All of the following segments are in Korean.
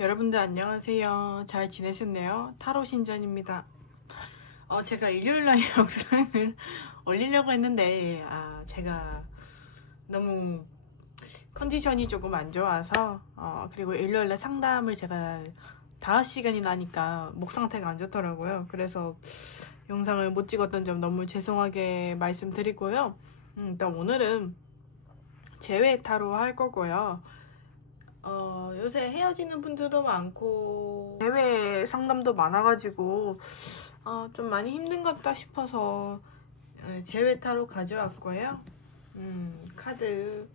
여러분들 안녕하세요. 잘 지내셨네요? 타로 신전입니다. 제가 일요일날 영상을 올리려고 했는데 제가 너무 컨디션이 조금 안 좋아서 그리고 일요일날 상담을 제가 5시간이나 하니까 목 상태가 안 좋더라고요. 그래서 영상을 못 찍었던 점 너무 죄송하게 말씀드리고요. 일단 오늘은 재회 타로 할 거고요. 요새 헤어지는 분들도 많고 해외 상담도 많아가지고 좀 많이 힘든 것 같다 싶어서 재회 타로 가져왔고요. 카드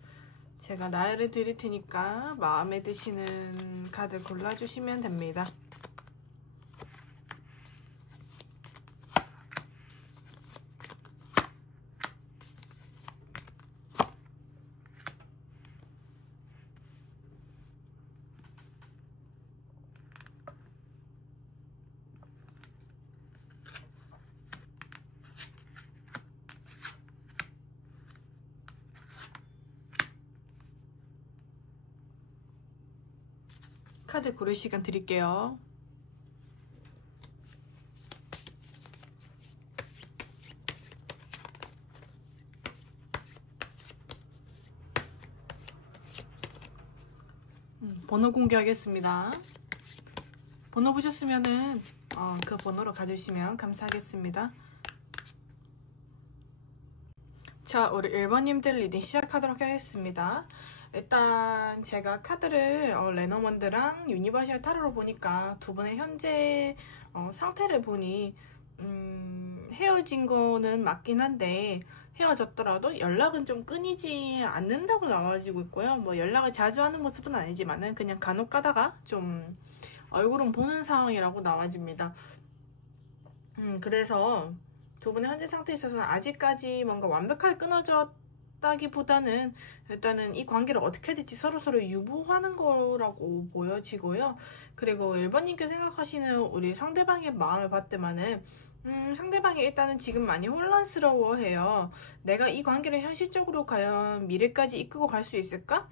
제가 나열해 드릴 테니까 마음에 드시는 카드 골라주시면 됩니다. 카드 고를 시간 드릴게요. 번호 공개하겠습니다. 번호 보셨으면은 그 번호로 가주시면 감사하겠습니다. 자, 우리 1번님들 리딩 시작하도록 하겠습니다. 일단 제가 카드를 레너먼드랑 유니버셜 타로로 보니까 두 분의 현재 상태를 보니 헤어진 거는 맞긴 한데 헤어졌더라도 연락은 좀 끊이지 않는다고 나와지고 있고요. 뭐 연락을 자주 하는 모습은 아니지만은 그냥 간혹 가다가 좀 얼굴은 보는 상황이라고 나와집니다. 그래서 두 분의 현재 상태에 있어서는 아직까지 뭔가 완벽하게 끊어졌다기보다는 일단은 이 관계를 어떻게 해야 될지 서로서로 유보하는 거라고 보여지고요. 그리고 1번님께 생각하시는 우리 상대방의 마음을 봤더만은 상대방이 일단은 지금 많이 혼란스러워해요. 내가 이 관계를 현실적으로 과연 미래까지 이끌고 갈 수 있을까?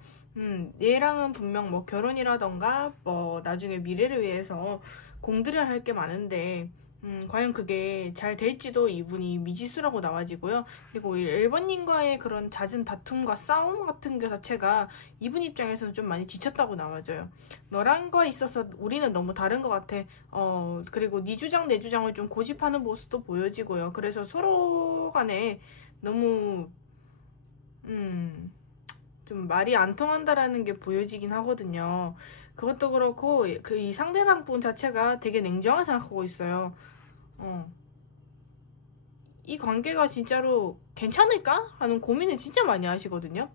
얘랑은 분명 뭐 결혼이라던가 뭐 나중에 미래를 위해서 공들여야 할 게 많은데 과연 그게 잘 될지도 이분이 미지수라고 나와지고요. 그리고 1번님과의 그런 잦은 다툼과 싸움 같은 게 자체가 이분 입장에서는 좀 많이 지쳤다고 나와져요. 너랑 거 있어서 우리는 너무 다른 것 같아. 그리고 네 주장 내 주장을 좀 고집하는 모습도 보여지고요. 그래서 서로 간에 너무 좀 말이 안 통한다라는 게 보여지긴 하거든요. 그것도 그렇고 이 상대방 분 자체가 되게 냉정하게 생각하고 있어요. 이 관계가 진짜로 괜찮을까? 하는 고민을 진짜 많이 하시거든요.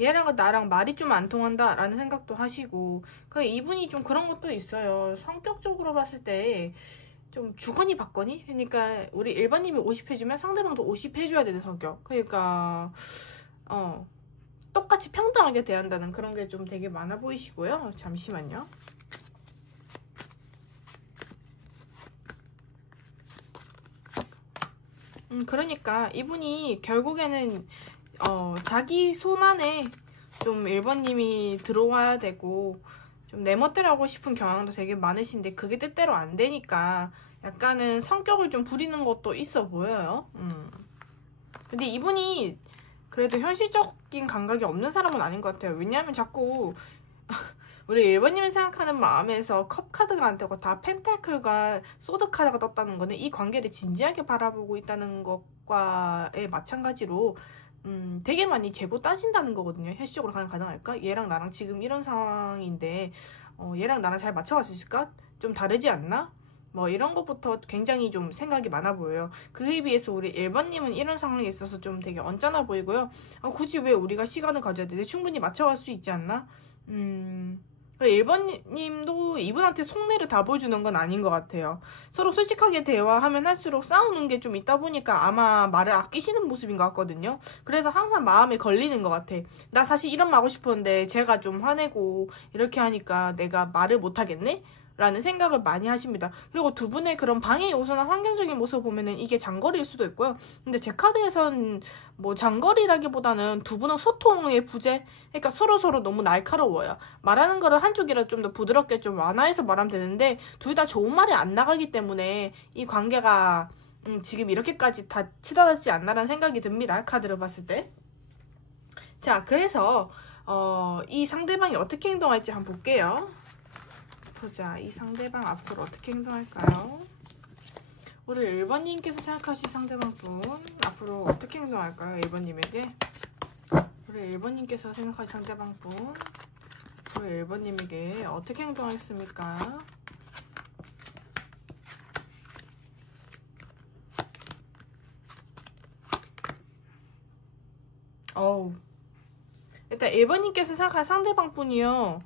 얘랑은 나랑 말이 좀 안 통한다 라는 생각도 하시고 이분이 좀 그런 것도 있어요. 성격적으로 봤을 때 좀 주거니 받거니? 그러니까 우리 1번님이 50 해주면 상대방도 50 해줘야 되는 성격. 그러니까 똑같이 평등하게 대한다는 그런 게 좀 되게 많아 보이시고요. 잠시만요. 그러니까 이분이 결국에는 자기 손 안에 좀 1번님이 들어와야 되고 좀 내 멋대로 하고 싶은 경향도 되게 많으신데 그게 뜻대로 안 되니까 약간은 성격을 좀 부리는 것도 있어 보여요. 근데 이분이 그래도 현실적인 감각이 없는 사람은 아닌 것 같아요. 왜냐하면 자꾸 우리 1번님이 생각하는 마음에서 컵 카드가 안 되고 다 펜타클과 소드 카드가 떴다는 거는 이 관계를 진지하게 바라보고 있다는 것과의 마찬가지로 되게 많이 재고 따진다는 거거든요. 현실적으로 가능할까? 얘랑 나랑 지금 이런 상황인데 얘랑 나랑 잘 맞춰갈 수 있을까? 좀 다르지 않나? 뭐 이런 것부터 굉장히 좀 생각이 많아 보여요. 그에 비해서 우리 1번님은 이런 상황에 있어서 좀 되게 언짢아 보이고요. 굳이 왜 우리가 시간을 가져야 돼? 충분히 맞춰갈 수 있지 않나? 1번님도 이분한테 속내를 다 보여주는 건 아닌 것 같아요. 서로 솔직하게 대화하면 할수록 싸우는 게 좀 있다 보니까 아마 말을 아끼시는 모습인 것 같거든요. 그래서 항상 마음에 걸리는 것 같아. 나 사실 이런 말 하고 싶었는데 제가 좀 화내고 이렇게 하니까 내가 말을 못하겠네? 라는 생각을 많이 하십니다. 그리고 두 분의 그런 방해 요소나 환경적인 모습을 보면은 이게 장거리일 수도 있고요. 근데 제 카드에선 뭐 장거리라기보다는 두 분은 소통의 부재, 그러니까 서로서로 너무 날카로워요. 말하는 거를 한쪽이라 좀 더 부드럽게 좀 완화해서 말하면 되는데 둘 다 좋은 말이 안 나가기 때문에 이 관계가 지금 이렇게까지 다 치닫았지 않나라는 생각이 듭니다. 카드를 봤을 때. 자, 그래서 이 상대방이 어떻게 행동할지 한번 볼게요. 보자. 이 상대방 앞으로 어떻게 행동할까요? 우리 1번님께서 생각하실 상대방분 앞으로 어떻게 행동할까요? 1번님에게. 우리 1번님께서 생각하실 상대방분 우리 1번님에게 어떻게 행동하겠습니까? 일단 1번님께서 생각할 상대방분이요.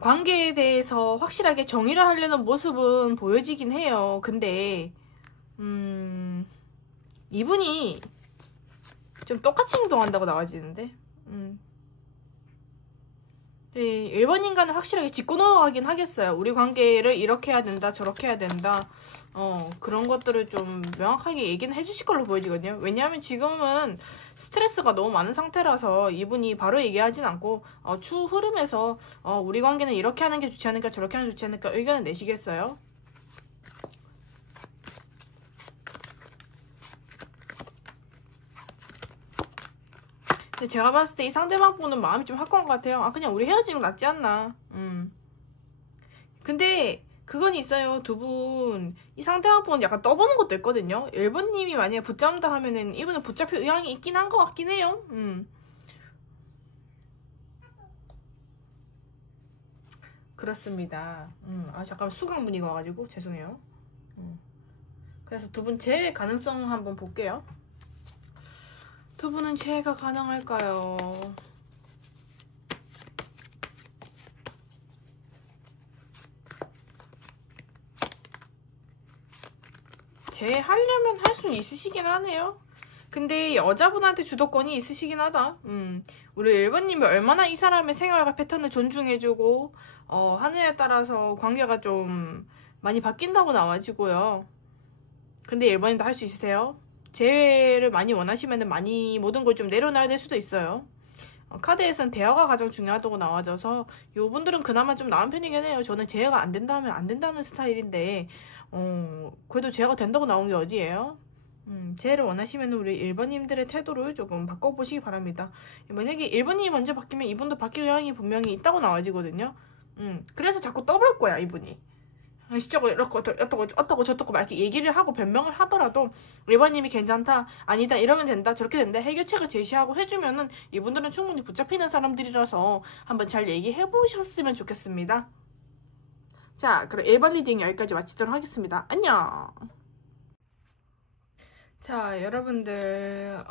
관계에 대해서 확실하게 정의를 하려는 모습은 보여지긴 해요. 근데 이분이 좀 똑같이 행동한다고 나와지는데 1번인과는 확실하게 짚고 넘어가긴 하겠어요. 우리 관계를 이렇게 해야 된다 저렇게 해야 된다 그런 것들을 좀 명확하게 얘기는 해주실 걸로 보여지거든요. 왜냐하면 지금은 스트레스가 너무 많은 상태라서 이분이 바로 얘기하진 않고 추후 흐름에서 우리 관계는 이렇게 하는 게 좋지 않을까 저렇게 하는 게 좋지 않을까 의견을 내시겠어요. 근데 제가 봤을 때 이 상대방 분은 마음이 좀 확고한 것 같아요. 그냥 우리 헤어지는 거 낫지 않나. 근데 그건 있어요. 두 분 이 상대방 분은 약간 떠보는 것도 있거든요. 1번님이 만약에 붙잡는다 하면은 이분은 붙잡힐 의향이 있긴 한 것 같긴 해요. 그렇습니다. 잠깐 수강 문의가 와가지고 죄송해요. 그래서 두 분 재회 가능성 한번 볼게요. 두 분은 재회가 가능할까요? 재회하려면 할 수는 있으시긴 하네요. 근데 여자분한테 주도권이 있으시긴 하다. 우리 1번님이 얼마나 이 사람의 생활과 패턴을 존중해주고 하느냐에 따라서 관계가 좀 많이 바뀐다고 나와지고요. 근데 1번님도 할 수 있으세요? 재회를 많이 원하시면 많이 모든 걸 좀 내려놔야 될 수도 있어요. 카드에서는 대화가 가장 중요하다고 나와져서 요분들은 그나마 좀 나은 편이긴 해요. 저는 재회가 안 된다면 안 된다는 스타일인데 그래도 재회가 된다고 나온 게 어디예요? 재회를 원하시면 우리 1번님들의 태도를 조금 바꿔보시기 바랍니다. 만약에 1번님이 먼저 바뀌면 이분도 바뀔 의향이 분명히 있다고 나와지거든요. 그래서 자꾸 떠볼 거야 이분이. 시적으로 이렇게 어떻고 저떻고 막 이렇게 얘기를 하고 변명을 하더라도 1번님이 괜찮다 아니다 이러면 된다 저렇게 된다 해결책을 제시하고 해주면은 이분들은 충분히 붙잡히는 사람들이라서 한번 잘 얘기해 보셨으면 좋겠습니다. 자, 그럼 1번 리딩 여기까지 마치도록 하겠습니다. 안녕. 자, 여러분들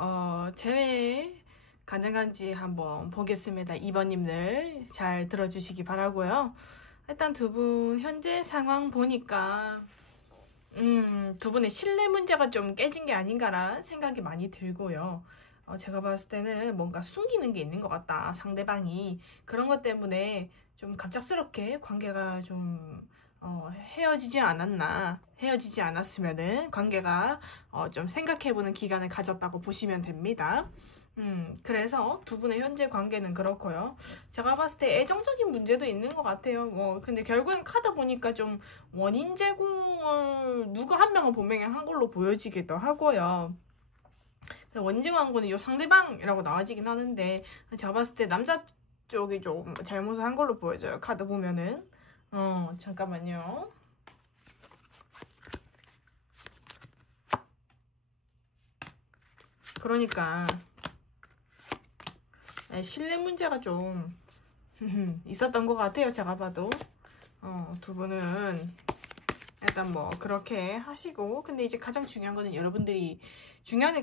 재회 가능한지 한번 보겠습니다. 2번님들 잘 들어주시기 바라고요. 일단 두 분 현재 상황 보니까 두 분의 신뢰 문제가 좀 깨진 게 아닌가라는 생각이 많이 들고요. 제가 봤을 때는 뭔가 숨기는 게 있는 것 같다. 상대방이 그런 것 때문에 좀 갑작스럽게 관계가 좀 헤어지지 않았나. 헤어지지 않았으면은 관계가 좀 생각해보는 기간을 가졌다고 보시면 됩니다. 그래서 두 분의 현재 관계는 그렇고요. 제가 봤을 때 애정적인 문제도 있는 것 같아요. 근데 결국엔 카드 보니까 좀 원인 제공을 누구 한 명은 분명히 한 걸로 보여지기도 하고요. 원인 제공한 거는 이 상대방이라고 나와지긴 하는데 제가 봤을 때 남자 쪽이 좀 잘못을 한 걸로 보여져요. 카드 보면은. 잠깐만요. 그러니까 신뢰 문제가 좀 있었던 것 같아요. 제가 봐도 두 분은 일단 뭐 그렇게 하시고 근데 이제 가장 중요한 거는 여러분들이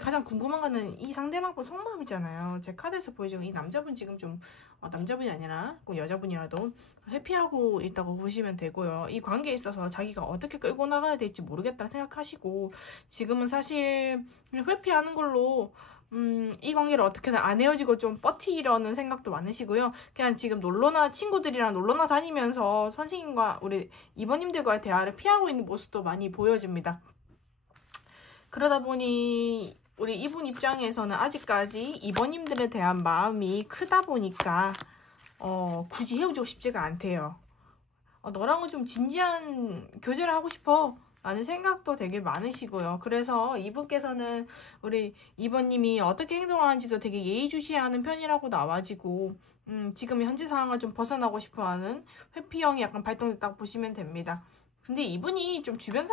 가장 궁금한 거는 이 상대방분 속마음이잖아요. 제 카드에서 보여지는 이 남자분 지금 좀 남자분이 아니라 꼭 여자분이라도 회피하고 있다고 보시면 되고요. 이 관계에 있어서 자기가 어떻게 끌고 나가야 될지 모르겠다는 생각하시고 지금은 사실 회피하는 걸로 이 관계를 어떻게든 안 헤어지고 좀 버티려는 생각도 많으시고요. 그냥 지금 친구들이랑 놀러나 다니면서 선생님과 우리 이번님들과의 대화를 피하고 있는 모습도 많이 보여집니다. 그러다 보니 우리 이분 입장에서는 아직까지 이번님들에 대한 마음이 크다 보니까 굳이 헤어지고 싶지가 않대요. 너랑은 좀 진지한 교제를 하고 싶어 라는 생각도 되게 많으시고요. 그래서 이분께서는 우리 이번님이 어떻게 행동하는지도 되게 예의주시하는 편이라고 나와지고 지금 현재 상황을 좀 벗어나고 싶어하는 회피형이 약간 발동됐다고 보시면 됩니다. 근데 이분이 좀 주변에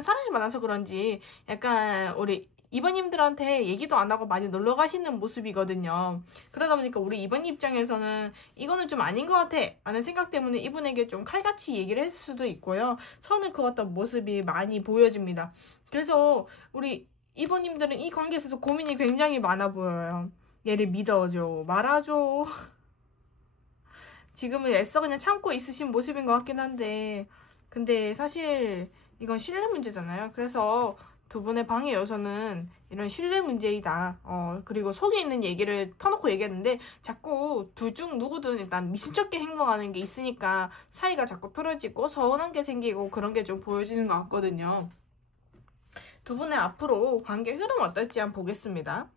사람이 많아서 그런지 약간 우리 이번님들한테 얘기도 안 하고 많이 놀러 가시는 모습이거든요. 그러다 보니까 우리 이번님 입장에서는 이거는 좀 아닌 것 같아 라는 생각 때문에 이분에게 좀 칼같이 얘기를 했을 수도 있고요. 선을 그었던 모습이 많이 보여집니다. 그래서 우리 이번님들은 이 관계에서도 고민이 굉장히 많아 보여요. 얘를 믿어줘, 말아줘. 지금은 애써 그냥 참고 있으신 모습인 것 같긴 한데 근데 사실 이건 신뢰 문제잖아요. 그래서 두 분의 방해 요소는 이런 신뢰 문제이다. 그리고 속에 있는 얘기를 터놓고 얘기하는데 자꾸 둘 중 누구든 일단 미심쩍게 행동하는 게 있으니까 사이가 자꾸 틀어지고 서운한 게 생기고 그런 게 좀 보여지는 것 같거든요. 두 분의 앞으로 관계 흐름 어떨지 한번 보겠습니다.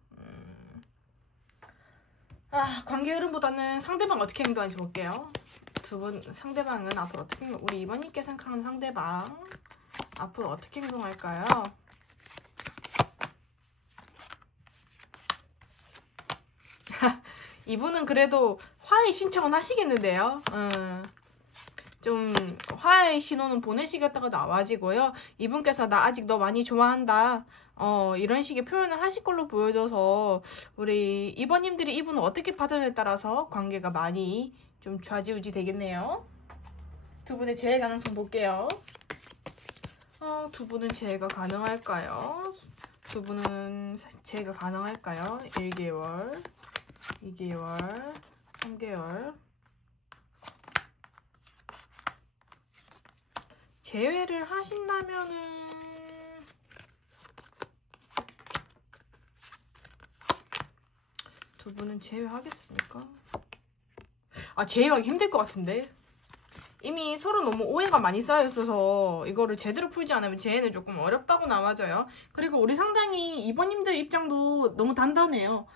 관계 흐름보다는 상대방 어떻게 행동하는지 볼게요. 두 분 상대방은 앞으로 어떻게 우리 이번님께 생각하는 상대방 앞으로 어떻게 행동할까요? 이분은 그래도 화해 신청은 하시겠는데요. 좀 화해 신호는 보내시겠다고 나와지고요. 이분께서 나 아직 너 많이 좋아한다. 이런 식의 표현을 하실 걸로 보여져서 우리 이번님들이 이분을 어떻게 받아들에 따라서 관계가 많이 좀 좌지우지 되겠네요. 두 분의 재해 가능성 볼게요. 두 분은 재해가 가능할까요? 두 분은 재해가 가능할까요? 1개월, 2개월, 3개월. 재회를 하신다면은 두 분은 재회하겠습니까? 재회하기 힘들 것 같은데 이미 서로 너무 오해가 많이 쌓여있어서 이거를 제대로 풀지 않으면 재회는 조금 어렵다고 나와져요. 그리고 우리 상당히 이번님들 입장도 너무 단단해요.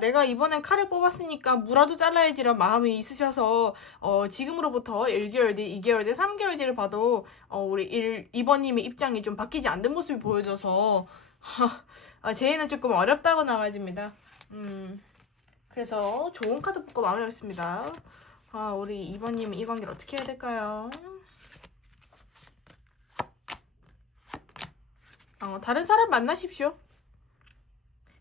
내가 이번엔 칼을 뽑았으니까 무라도 잘라야지란 마음이 있으셔서 지금으로부터 1개월 뒤, 2개월 뒤, 3개월 뒤를 봐도 우리 이번님의 입장이 좀 바뀌지 않는 모습이 보여져서 제이는 조금 어렵다고 나와집니다. 그래서 좋은 카드 뽑고 마무리하겠습니다. 우리 이번님은 이 관계를 어떻게 해야 될까요? 다른 사람 만나십시오.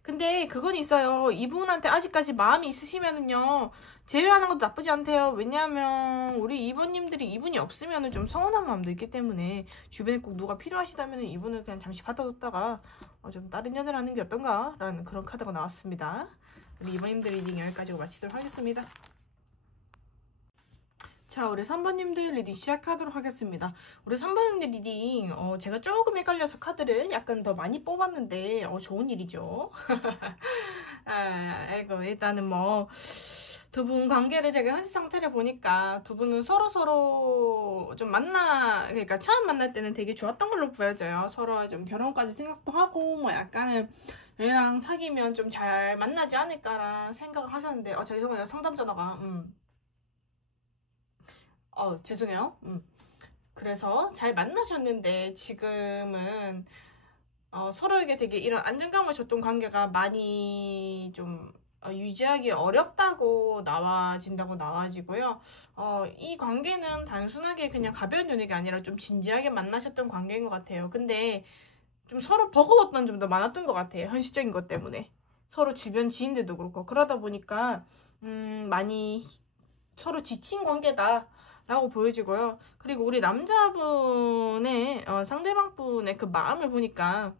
근데 그건 있어요. 이분한테 아직까지 마음이 있으시면은요 제외하는 것도 나쁘지 않대요. 왜냐하면 우리 이분님들이 이분이 없으면은 좀 서운한 마음도 있기 때문에 주변에 꼭 누가 필요하시다면 이분을 그냥 잠시 받아뒀다가 좀 다른 연애를 하는 게 어떤가 라는 그런 카드가 나왔습니다. 우리 이번님들 리딩 여기까지 마치도록 하겠습니다. 자, 우리 3번님들 리딩 시작하도록 하겠습니다. 우리 3번님들 리딩 제가 조금 헷갈려서 카드를 약간 더 많이 뽑았는데 좋은 일이죠. 아이고 일단은 뭐 두 분 관계를 제가 현재 상태를 보니까 두 분은 서로 좀 그러니까 처음 만날 때는 되게 좋았던 걸로 보여져요. 서로 좀 결혼까지 생각도 하고 뭐 약간은 얘랑 사귀면 좀 잘 만나지 않을까라는 생각을 하셨는데 죄송해요. 상담 전화가 죄송해요. 그래서 잘 만나셨는데 지금은 서로에게 되게 이런 안정감을 줬던 관계가 많이 좀 유지하기 어렵다고 나와지고요. 이 관계는 단순하게 그냥 가벼운 연애가 아니라 좀 진지하게 만나셨던 관계인 것 같아요. 근데 좀 서로 버거웠던 점도 많았던 것 같아요. 현실적인 것 때문에. 서로 주변 지인들도 그렇고 그러다 보니까 많이 서로 지친 관계다 라고 보여지고요. 그리고 우리 남자분의 상대방 분의 그 마음을 보니까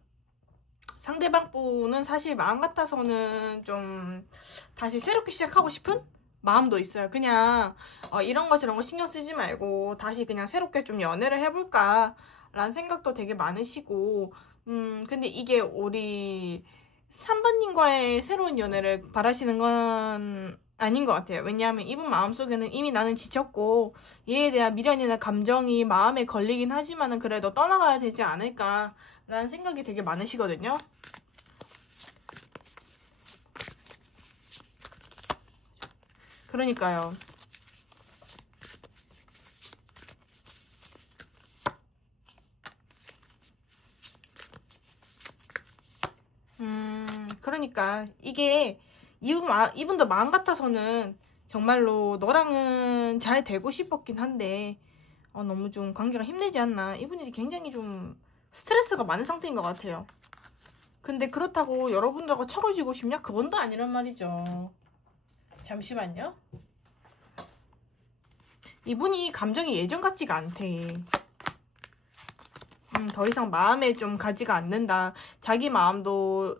상대방 분은 사실 마음 같아서는 좀 다시 새롭게 시작하고 싶은 마음도 있어요. 그냥 이런 거 저런 거 신경 쓰지 말고 다시 그냥 새롭게 좀 연애를 해볼까 라는 생각도 되게 많으시고 근데 이게 우리 3번님과의 새로운 연애를 바라시는 건 아닌 것 같아요. 왜냐하면 이분 마음속에는 이미 나는 지쳤고 얘에 대한 미련이나 감정이 마음에 걸리긴 하지만은 그래도 떠나가야 되지 않을까라는 생각이 되게 많으시거든요. 그러니까요. 그러니까 이게 이분도 마음 같아서는 정말로 너랑은 잘 되고 싶었긴 한데 너무 좀 관계가 힘들지 않나. 이분이 굉장히 좀 스트레스가 많은 상태인 것 같아요. 근데 그렇다고 여러분들하고 척을 쥐고 싶냐? 그건 또 아니란 말이죠. 잠시만요. 이분이 감정이 예전 같지가 않대. 더 이상 마음에 좀 가지가 않는다. 자기 마음도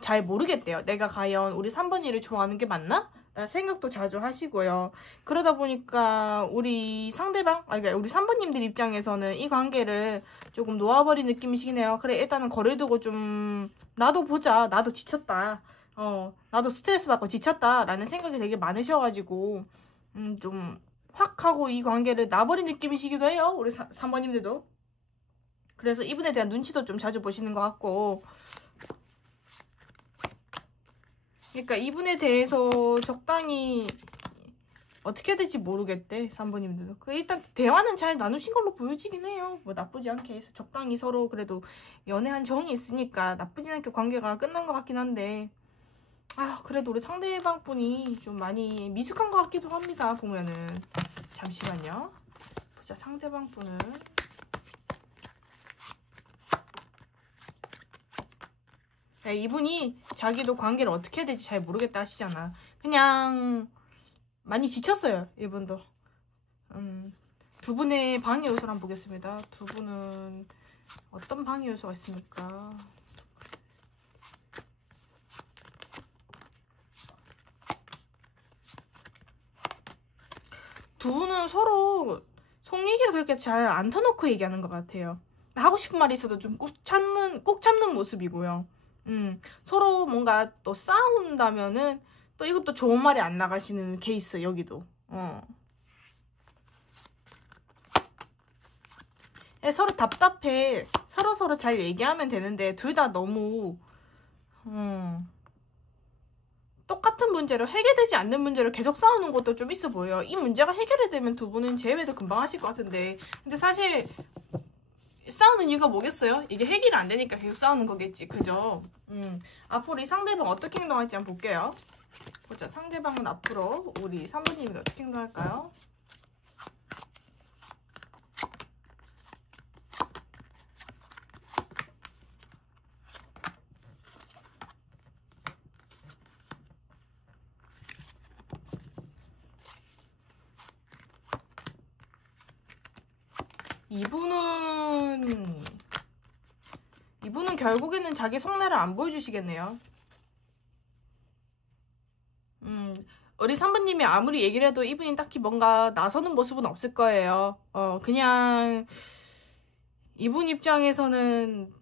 잘 모르겠대요. 내가 과연 우리 3번이를 좋아하는 게 맞나? 라는 생각도 자주 하시고요. 그러다 보니까 우리 상대방, 그러니까 우리 3번님들 입장에서는 이 관계를 조금 놓아버린 느낌이시긴 해요. 그래, 일단은 거리두고 좀 나도 보자. 나도 지쳤다. 나도 스트레스 받고 지쳤다. 라는 생각이 되게 많으셔가지고 좀 확 하고 이 관계를 놔버린 느낌이시기도 해요. 우리 3번님들도. 그래서 이분에 대한 눈치도 좀 자주 보시는 것 같고, 그러니까 이분에 대해서 적당히 어떻게 해야 될지 모르겠대. 3번님들도 일단 대화는 잘 나누신 걸로 보여지긴 해요. 뭐 나쁘지 않게 적당히 서로 그래도 연애한 정이 있으니까 나쁘지 않게 관계가 끝난 것 같긴 한데, 그래도 우리 상대방 분이 좀 많이 미숙한 것 같기도 합니다. 보면은. 잠시만요. 보자. 상대방 분은 네, 이분이 자기도 관계를 어떻게 해야 될지 잘 모르겠다 하시잖아. 그냥 많이 지쳤어요. 이분도. 두 분의 방해 요소를 한번 보겠습니다. 두 분은 어떤 방해 요소가 있습니까? 두 분은 서로 속 얘기를 그렇게 잘 안 터놓고 얘기하는 것 같아요. 하고 싶은 말이 있어도 좀 꾹 참는 모습이고요. 서로 뭔가 또 싸운다면은 또 이것도 좋은 말이 안 나가시는 케이스. 여기도 서로 답답해. 서로 잘 얘기하면 되는데 둘 다 너무 똑같은 문제로 해결되지 않는 문제로 계속 싸우는 것도 좀 있어 보여요. 이 문제가 해결이 되면 두 분은 재회도 금방 하실 것 같은데, 근데 사실 싸우는 이유가 뭐겠어요? 이게 해결이 안 되니까 계속 싸우는 거겠지. 그죠? 앞으로 이 상대방 어떻게 행동할지 한번 볼게요. 보자. 상대방은 앞으로 우리 3번님이 어떻게 행동할까요? 이분은 결국에는 자기 속내를 안 보여주시겠네요. 우리 3번님이 아무리 얘기를 해도 이분이 딱히 뭔가 나서는 모습은 없을 거예요. 그냥 이분 입장에서는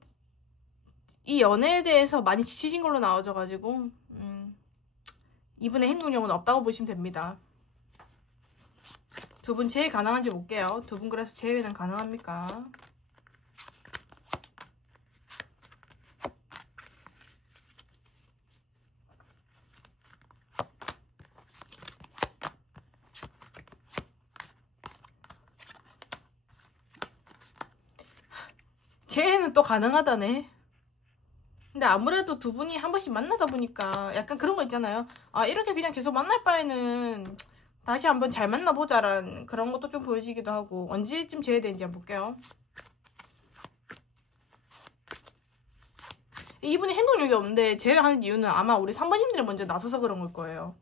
이 연애에 대해서 많이 지치신 걸로 나와져가지고 이분의 행동력은 없다고 보시면 됩니다. 두 분 재회 가능한지 볼게요. 두 분 그래서 재회는 가능합니까? 재회는 또 가능하다네. 근데 아무래도 두 분이 한 번씩 만나다 보니까 약간 그런 거 있잖아요. 이렇게 그냥 계속 만날 바에는 다시 한번 잘 만나보자라는 그런 것도 좀 보여지기도 하고. 언제쯤 재회되는지 한번 볼게요. 이분이 행동력이 없는데 재회하는 이유는 아마 우리 3번님들이 먼저 나서서 그런 걸 거예요.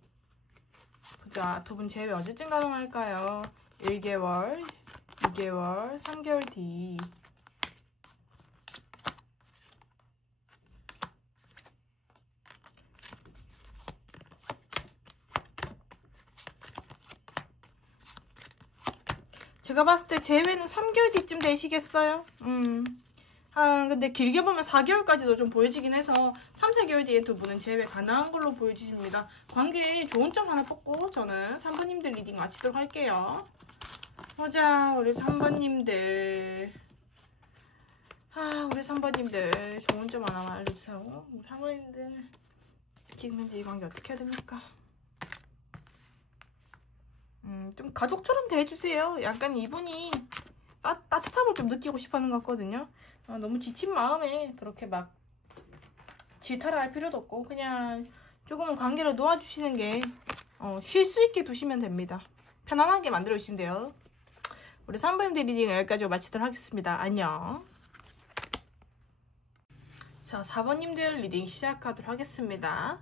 자, 두 분 재회 언제쯤 가능할까요? 1개월, 2개월, 3개월 뒤. 제가 봤을 때 재회는 3개월 뒤쯤 되시겠어요? 근데 길게 보면 4개월까지도 좀 보여지긴 해서 3, 4개월 뒤에 두 분은 재회 가능한 걸로 보여지십니다. 관계에 좋은 점 하나 뽑고 저는 3번님들 리딩 마치도록 할게요. 보자, 우리 3번님들. 우리 3번님들 좋은 점 하나만 알려주세요. 우리 3번님들 지금 현재 이 관계 어떻게 해야 됩니까? 좀 가족처럼 대해주세요. 약간 이분이 따뜻함을 좀 느끼고 싶어하는 것 같거든요. 너무 지친 마음에 그렇게 막 질타를 할 필요도 없고 그냥 조금은 관계를 놓아주시는 게 쉴 수 있게 두시면 됩니다. 편안하게 만들어주시면 돼요. 우리 3번님들 리딩 여기까지 마치도록 하겠습니다. 안녕. 자, 4번님들 리딩 시작하도록 하겠습니다.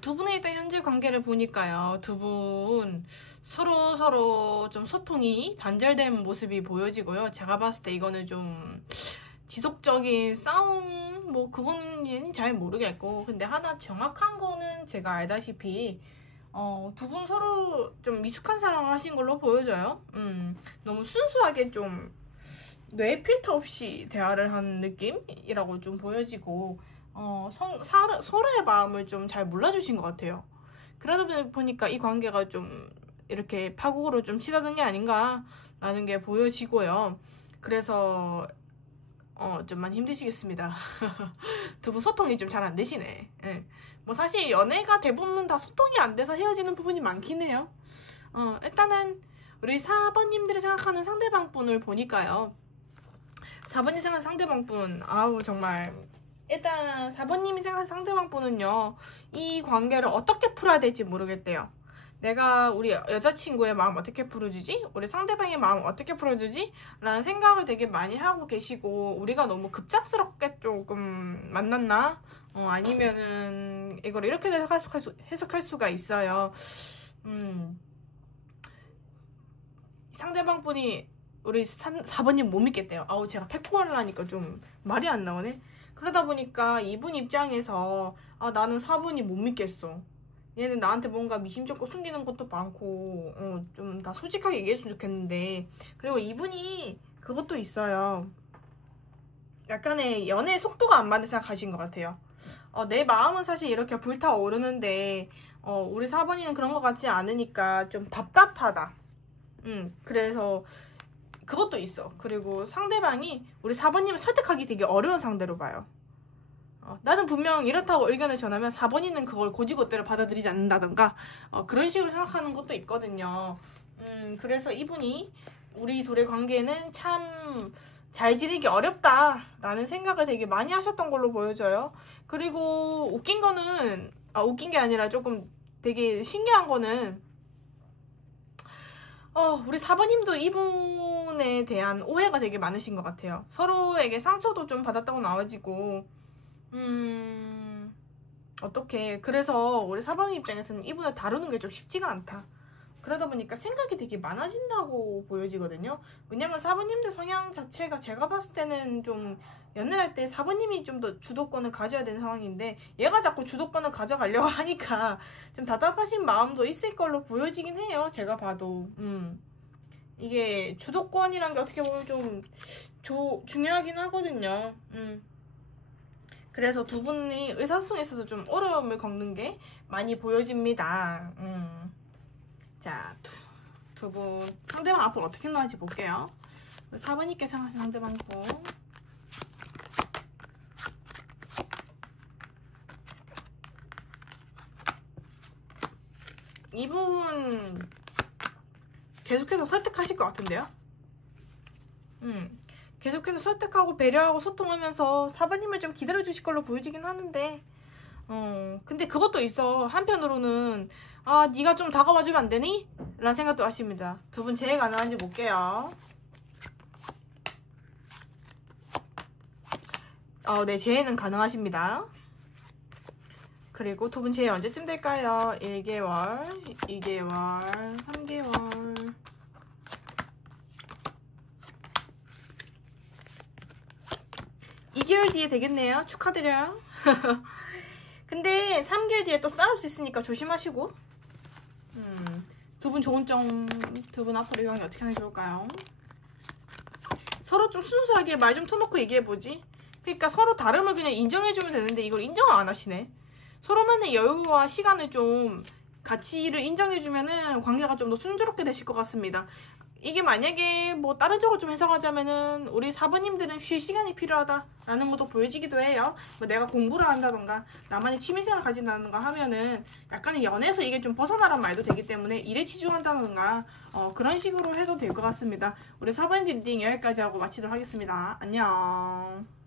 두 분의 일단 현재 관계를 보니까요. 두 분 서로 좀 소통이 단절된 모습이 보여지고요. 제가 봤을 때 이거는 좀 지속적인 싸움 뭐 그거는 잘 모르겠고, 근데 하나 정확한 거는 제가 알다시피 두 분 서로 좀 미숙한 사랑을 하신 걸로 보여져요. 너무 순수하게 좀 뇌 필터 없이 대화를 하는 느낌이라고 좀 보여지고 서로의 마음을 좀 잘 몰라주신 것 같아요. 그러다 보니까 이 관계가 좀 이렇게 파국으로 좀 치닫은 게 아닌가라는 게 보여지고요. 그래서 좀 많이 힘드시겠습니다. 두 분 소통이 좀 잘 안 되시네. 네. 뭐 사실 연애가 대부분 다 소통이 안 돼서 헤어지는 부분이 많긴 해요. 일단은 우리 4번님들이 생각하는 상대방분을 보니까요. 4번이 생각하는 상대방분, 정말 일단 4번님이 생각하는 상대방분은요, 이 관계를 어떻게 풀어야 될지 모르겠대요. 내가 우리 여자친구의 마음 어떻게 풀어주지? 우리 상대방의 마음 어떻게 풀어주지? 라는 생각을 되게 많이 하고 계시고, 우리가 너무 급작스럽게 조금 만났나? 아니면은 이걸 이렇게 해석할 수가 있어요. 상대방분이 우리 4번님 못 믿겠대요. 제가 팩포말을 하니까 좀 말이 안 나오네. 그러다 보니까 이분 입장에서 나는 4번이 못 믿겠어. 얘는 나한테 뭔가 미심쩍고 숨기는 것도 많고 좀 다 솔직하게 얘기했으면 좋겠는데, 그리고 이분이 그것도 있어요. 약간의 연애 속도가 안 맞는 생각하신 것 같아요. 내 마음은 사실 이렇게 불타오르는데 우리 4번이는 그런 것 같지 않으니까 좀 답답하다. 그래서 그것도 있어. 그리고 상대방이 우리 4번님을 설득하기 되게 어려운 상대로 봐요. 나는 분명 이렇다고 의견을 전하면 4번이는 그걸 고지고대로 받아들이지 않는다던가 그런 식으로 생각하는 것도 있거든요. 그래서 이분이 우리 둘의 관계는 참 잘 지내기 어렵다라는 생각을 되게 많이 하셨던 걸로 보여져요. 그리고 웃긴 거는 웃긴 게 아니라 조금 되게 신기한 거는 우리 4번님도 이분에 대한 오해가 되게 많으신 것 같아요. 서로에게 상처도 좀 받았다고 나와지고 어떻게 그래서 우리 4번 입장에서는 이분을 다루는 게 좀 쉽지가 않다. 그러다 보니까 생각이 되게 많아진다고 보여지거든요. 왜냐면 4번님들 성향 자체가 제가 봤을 때는 좀 연애를 할 때 4번님이 좀 더 주도권을 가져야 되는 상황인데, 얘가 자꾸 주도권을 가져가려고 하니까 좀 답답하신 마음도 있을 걸로 보여지긴 해요. 제가 봐도 이게 주도권이란 게 어떻게 보면 좀 중요하긴 하거든요. 그래서 두 분이 의사소통에 있어서 좀 어려움을 겪는 게 많이 보여집니다. 자, 두 분 상대방 앞으로 어떻게 나올지 볼게요. 4번님께 생각하신 상대방이고, 이분 계속해서 설득하실 것 같은데요. 계속해서 설득하고 배려하고 소통하면서 4번님을 좀 기다려주실 걸로 보여지긴 하는데, 근데 그것도 있어. 한편으로는 네가 좀 다가와주면 안 되니? 라는 생각도 하십니다. 두 분 재해 가능한지 볼게요. 네, 재해는 가능하십니다. 그리고 두 분 재해 언제쯤 될까요? 1개월, 2개월, 3개월. (2개월) 뒤에 되겠네요. 축하드려요. 근데 3개월 뒤에 또 싸울 수 있으니까 조심하시고. 두 분 좋은 점, 두 분 앞으로 이 관계 어떻게 하는 게 좋을까요? 서로 좀 순수하게 말 좀 터놓고 얘기해보지. 그러니까 서로 다름을 그냥 인정해주면 되는데 이걸 인정을 안 하시네. 서로만의 여유와 시간을 좀 가치를 인정해주면은 관계가 좀 더 순조롭게 되실 것 같습니다. 이게 만약에 뭐 다른 쪽으로 좀 해석하자면은 우리 사부님들은 쉴 시간이 필요하다라는 것도 보여지기도 해요. 뭐 내가 공부를 한다던가 나만의 취미생활을 가진다던가 하면은 약간의 연애에서 이게 좀 벗어나란 말도 되기 때문에 일에 치중한다던가 그런 식으로 해도 될 것 같습니다. 우리 사부님 리딩 여기까지 하고 마치도록 하겠습니다. 안녕.